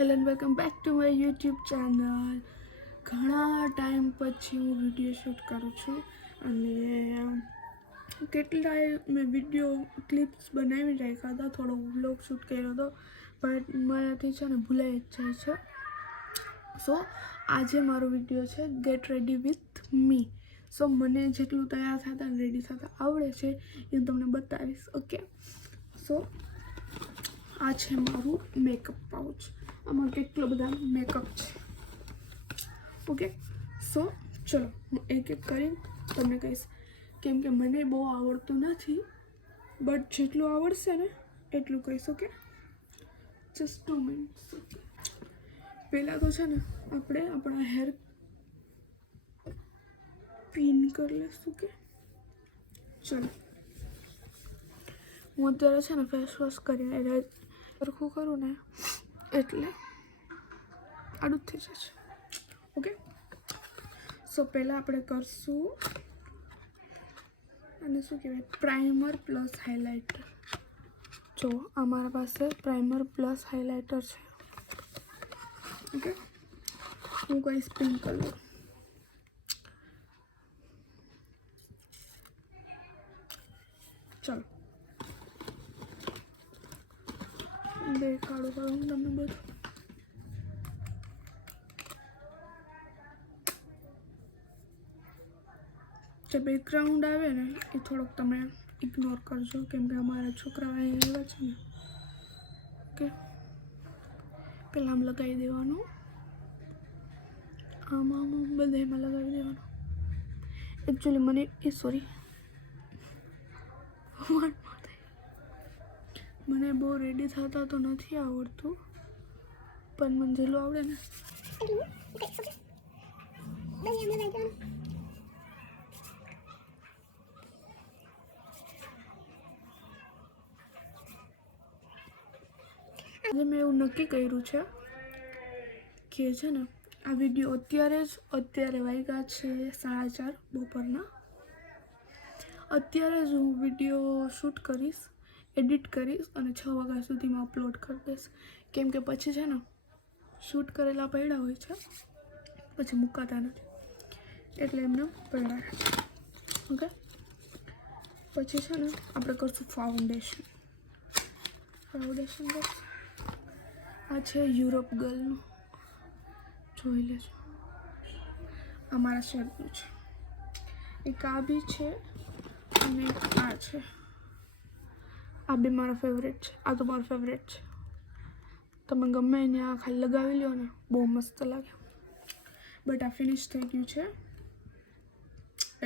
Hello and welcome back to my YouTube channel. ઘણા time પછી હું વિડીયો શૂટ કરું છું અને કેટલાય મેં વિડીયો ક્લિપ્સ બનાવી રાખ્યા હતા, થોડો વ્લોગ શૂટ કર્યો હતો, પણ મારાથી છે ને ભૂલાઈ જ જાય છે. સો આજે મારો વિડીયો છે ગેટ રેડી વિથ મી. સો મને જેટલું તૈયાર થતા અને રેડી થતા આવડે છે એ હું તમને બતાવીશ. ઓકે, સો આ છે મારું મેકઅપ પાઉચ. આમાં કેટલો બધા મેકઅપ છે. ઓકે, સો ચલો હું એક એક કરીને તમને કહીશ, કેમ કે મને બહુ આવડતું નથી, બટ જેટલું આવડશે ને એટલું કહીશ. Okay, just 2 minutes. પહેલાં તો છે ને આપણે આપણા હેર પિન કરી લઈશું. કે ચલો હું અત્યારે છે ને ફેસ વોશ કરીને સરખું કરું ને એટલે આડું થઈ જશે. ઓકે, સો પહેલાં આપણે કરશું અને શું કહેવાય, પ્રાઇમર પ્લસ હાઇલાઇટર. જો અમારા પાસે પ્રાઇમર પ્લસ હાઇલાઇટર છે. ઓકે, હું કહીશ પિંક કલર. ચલો દેખાડું કરું હું તમને બધું. જે બેકગ્રાઉન્ડ આવે ને એ થોડોક તમે ઇગ્નોર કરજો, કેમ કે અમારા છોકરાઓ અહીં એવા છે ને. ઓકે, પહેલાં આમ લગાવી દેવાનું, આમાં બધામાં લગાવી દેવાનું. એકચ્યુઅલી મને મને બહુ રેડી થતા તો નથી આવડતું, પણ મને જેટલું આવડે ને આજે મેં એવું નક્કી કર્યું છે કે છે ને આ વિડીયો અત્યારે વાગ્યા છે 4:30 બપોરના. અત્યારે જ હું વિડીયો શૂટ કરીશ, એડિટ કરીશ અને 6 વાગ્યા સુધીમાં અપલોડ કરી દઈશ. કેમ કે પછી છે ને શૂટ કરેલા પડ્યા હોય છે, પછી મુકાતા નથી, એટલે એમને પડ્યા છે. ઓકે, પછી છે ને આપણે કરશું ફાઉન્ડેશન. આ છે યુરોપ ગર્લનું, જોઈ લેજો. આ મારા શેડનું છે. એક આ બી છે અને આ છે. આ બી મારો ફેવરેટ છે. આ તો મારો ફેવરેટ છે. તમે ગમે એને આ ખાલી લગાવી લો ને બહુ મસ્ત લાગે. બટ આ ફિનિશ થઈ ગયું છે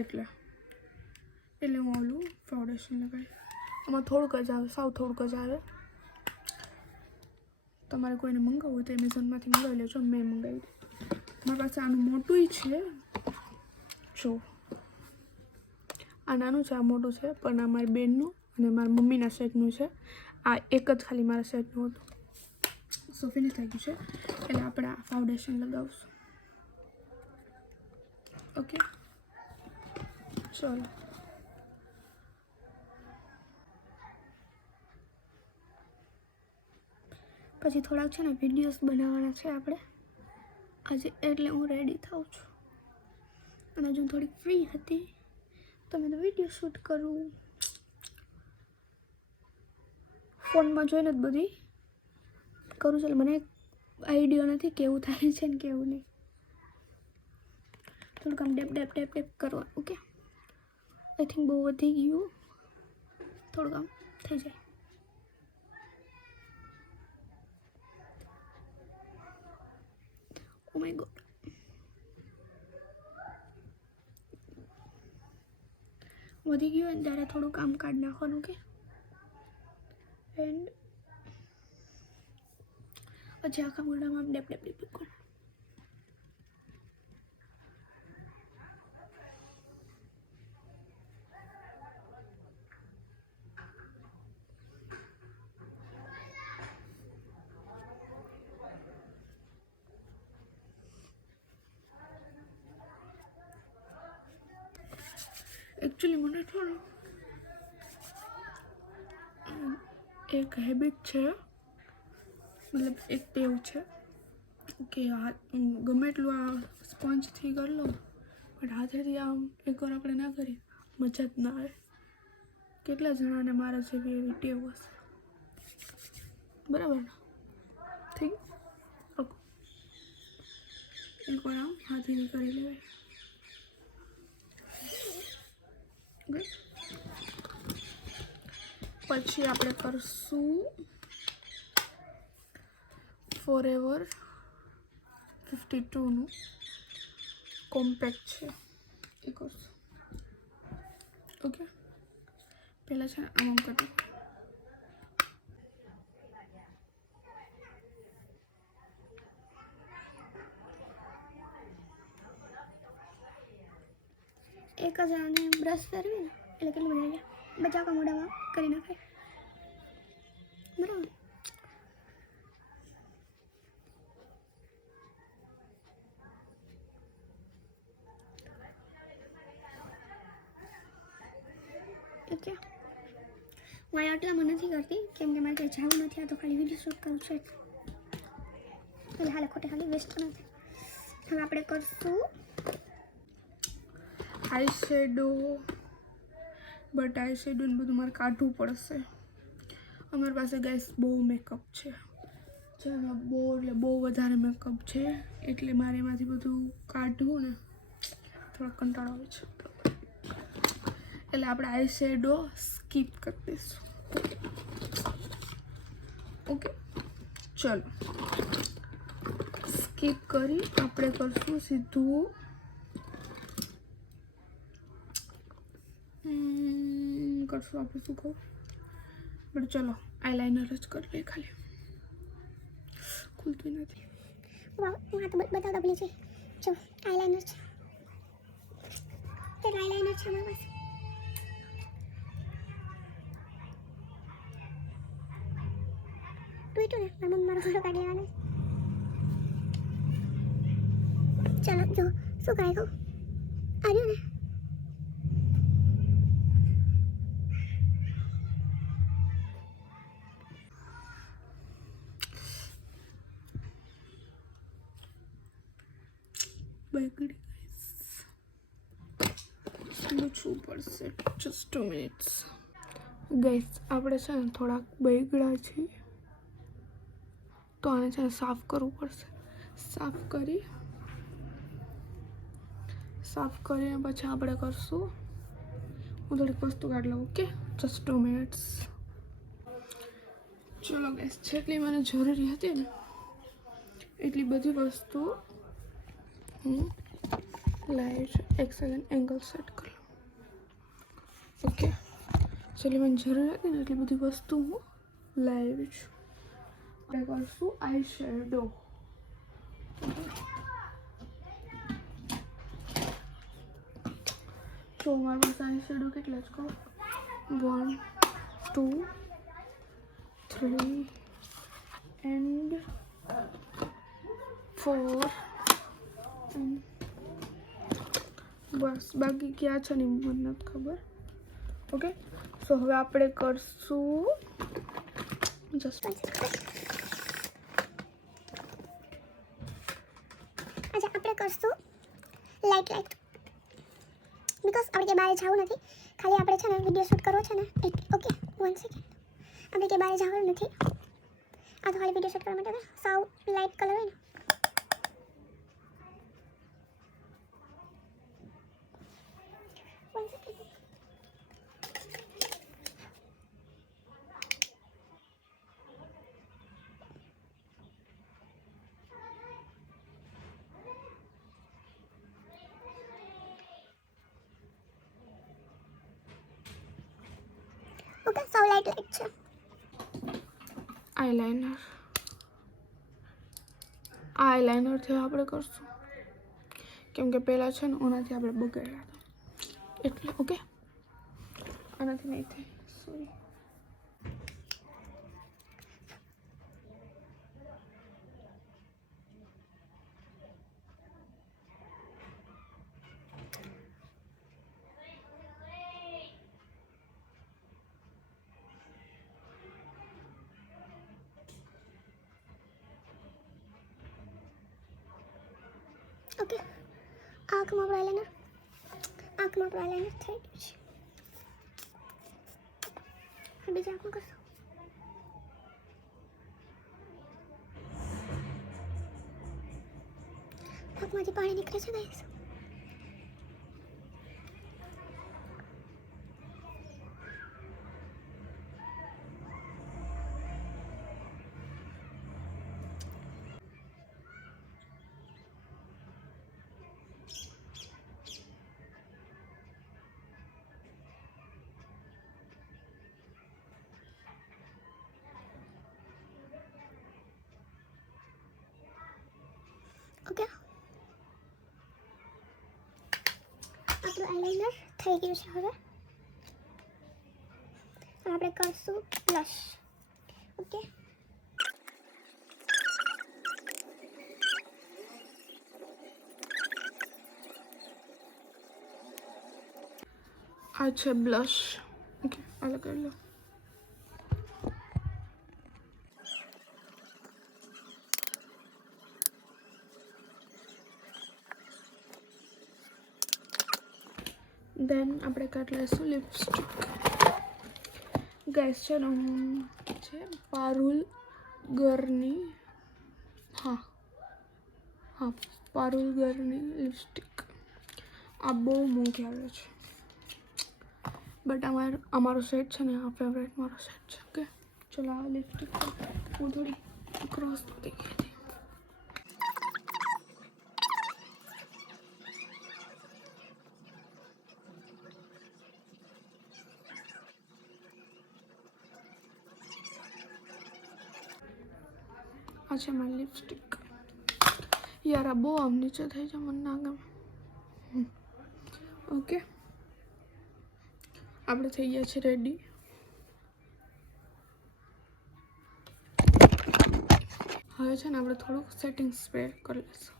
એટલે હું ઓલું ફાઉન્ડેશન લગાવી. આમાં થોડુંક જ આવે, સાવ થોડુંક જ આવે. તમારે કોઈને મંગાવવું હોય તો એમેઝોનમાંથી મંગાવી લેજો. મેં મંગાવી દીધું. મારી પાસે આનું મોટું છે. જો આ નાનું છે, આ મોટું છે, પણ આ મારી બેનનું અને મારા મમ્મીના સેટનું છે. આ એક જ ખાલી મારા સેટનું હતું. સો ફિનિશ થઈ ગયું છે એટલે આપણે આ ફાઉન્ડેશન લગાવશું. ઓકે, ચલો પછી થોડાક છે ને વિડીયોઝ બનાવવાના છે આપણે આજે, એટલે હું રેડી થાઉં છું. અને હજુ થોડીક ફ્રી હતી તો મેં તો વિડીયો શૂટ કરું. ફોનમાં જોઈને જ બધી કરું છું. મને આઈડિયો નથી કેવું થાય છે ને કેવું નહીં. થોડુંક આમ ડેપ કરવા. ઓકે, આઈ થિંક બહુ વધી ગયું, થોડુંક આમ થઈ જાય. ઓ માય ગોડ, વધી ગયું હોય ને ત્યારે થોડું કામ કાઢી નાખવાનું. કે એન્ડ પછી આખા મોઢામાં ડેપ કરો. એકચ્યુઅલી મને થોડું એક હેબિટ છે, મતલબ એક ટેવ છે કે હાથ ગમે એટલું આ સ્પંજથી કરી લો પણ હાથેથી આમ એકવાર આપણે ના કરીએ મજા જ ના આવે. કેટલા જણાને મારા જેવી એવી ટેવ હશે, બરાબર ને? ઠીક, એકવાર આમ હાથેથી કરી લેવાય. પછી આપણે કરશું ફોરએવર 52નું કોમ્પેક્ટ છે એ કરશું. ઓકે, પહેલાં છે ને આમ કરી એક જ આને બ્રશ ફેરવી ને એટલે કેટલું બધા બચાવકા મોઢામાં કરી નાખે, બરાબર? ઓકે, હું આ આટલામાં નથી કરતી કેમ કે મારે ત્યાં જવું નથી, આ તો ખાલી વિડીયો શૂટ કરવું છે એટલે હાલે ખોટે ખાલી વેસ્ટ નથી. હવે આપણે કરશું eye shadow, but eye shadow ને બધું મારે કાઢવું પડશે. અમારી પાસે ગાઈસ બહુ મેકઅપ છે, જેમાં બહુ એટલે બહુ વધારે મેકઅપ છે, એટલે મારે એમાંથી બધું કાઢવું ને થોડો કંટાળો આવે છે, એટલે આપણે આઈ શેડો સ્કીપ કરી દઈશું. ઓકે, ચલો સ્કીપ કરી આપણે કરશું સીધું કરશું આપણે શું કહું, બટ ચલો આઈલાઇનર જ કરી લે, ખાલી ખુલતું નથી. વાહ, હું આ તો બતાવતા ભૂલી છે. જો આઈલાઇનર છે, એક આઈલાઇનર છે મારી પાસે. ટૂટું ને મારા મમ્મી મારો ફોટો કાઢી લેવાનો. ચલો જો શું કાંઈ કહું આવ્યું ને. બગડી લૂછવું પડશે. Just 2 minutes guys. આપણે છે ને થોડાક બગડા છે તો આને છે ને સાફ કરવું પડશે. સાફ કરીને પછી આપણે કરશું. હું થોડીક વસ્તુ કાઢી લઉં. Okay, just 2 minutes. ચલો ગાઈસ, જેટલી મને જરૂરી હતી ને એટલી બધી વસ્તુ હું લાવી છું. એક સેકન્ડ એંગલ સેટ કરી લઉં. ઓકે, જેટલી મને જરૂર હતી ને એટલી બધી વસ્તુ હું લાવી છું. આપણે કરશું આઈ શેડો. તો મારું પાસે આઈ શેડો કેટલા જ કહું, 1 2 3 and 4 બસ. બાકી ક્યાં છે ને મને નથી ખબર. ઓકે, સો હવે આપણે કરશું જસ્ટ અચ્છા, આપણે કરશું લાઈટ બિકોઝ આપણે કે બહાર જવું નથી, ખાલી આપણે છે ને વિડીયો શૂટ કરવો છે ને. Okay, 1 second. આપણે કે બહાર જવાનું નથી, આ તો ખાલી વિડીયો શૂટ કરવા માટે સાવ લાઇટ કલર હોય ને. ઓકે, સાવ લાઇટ છે. આઈલાઇનરથી આપણે કરશું કેમ કે પહેલાં છે ને ઓનાથી આપણે બગાડ્યા હતા એટલે. ઓકે, આનાથી નહીં થાય, સોરી. ઓકે આંખમાં આપણું આઈલાઇનર થઈ ગયું છે. હવે બીજા આંખમાં કરશું. આંખમાંથી પાણી નીકળે છે ગાઈસ. ઓકે આપણું આઈલાઇનર થઈ ગયું છે. હવે આપણે કરશું બ્લશ. ઓકે આ છે બ્લશ. ઓકે આ લગાવી લો. દેન આપણે કાઢી લઈશું લિપસ્ટિક. ગાઈસ છે ને છે પારુલ ગરની પારુલ ગરની લિપસ્ટિક. આ બહુ મોંઘી આવે છે બટ અમારો સેટ છે ને, આ ફેવરેટ મારો સેટ છે. ઓકે ચલો આ લિપસ્ટિક હું થોડી ક્રોસ થઈ ગઈ હતી. આ છે મારી લિપસ્ટિક. યાર આ બહુ આમ નીચે થઈ જાય, મને ના ગમે. ઓકે આપણે થઈ ગયા છે રેડી. હવે છે ને આપણે થોડુંક સેટિંગ સ્પ્રે કરી લઈશું.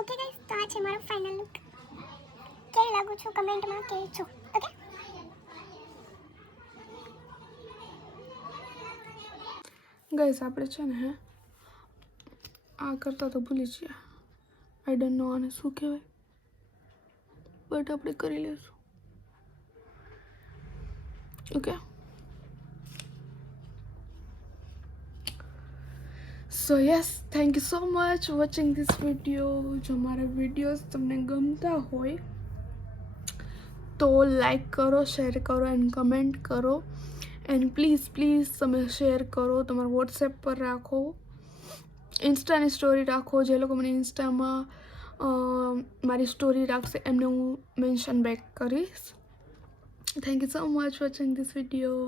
ઓકે ગાઈસ, તો આ છે મારો ફાઇનલ લુક. કેવી લાગુ છું કમેન્ટમાં કહેજો. ઓકે ગાઈસ આપણે છે ને આ કરતા તો ભૂલી ગયા. આઈ ડોન્ટ નો આને શું કહેવાય, બટ આપણે કરી લઈશું. Okay so yes, thank you so much watching this video. જો મારા વિડીયોઝ તમને ગમતા હોય તો લાઈક કરો, શેર કરો એન્ડ કમેન્ટ કરો. એન્ડ પ્લીઝ તમે શેર કરો, તમારા વોટ્સએપ પર રાખો, ઇન્સ્ટાની સ્ટોરી રાખો. જે લોકો મને ઇન્સ્ટામાં મારી સ્ટોરી રાખશે એમને હું મેન્શન બેક કરીશ. Thank you so much watching this video.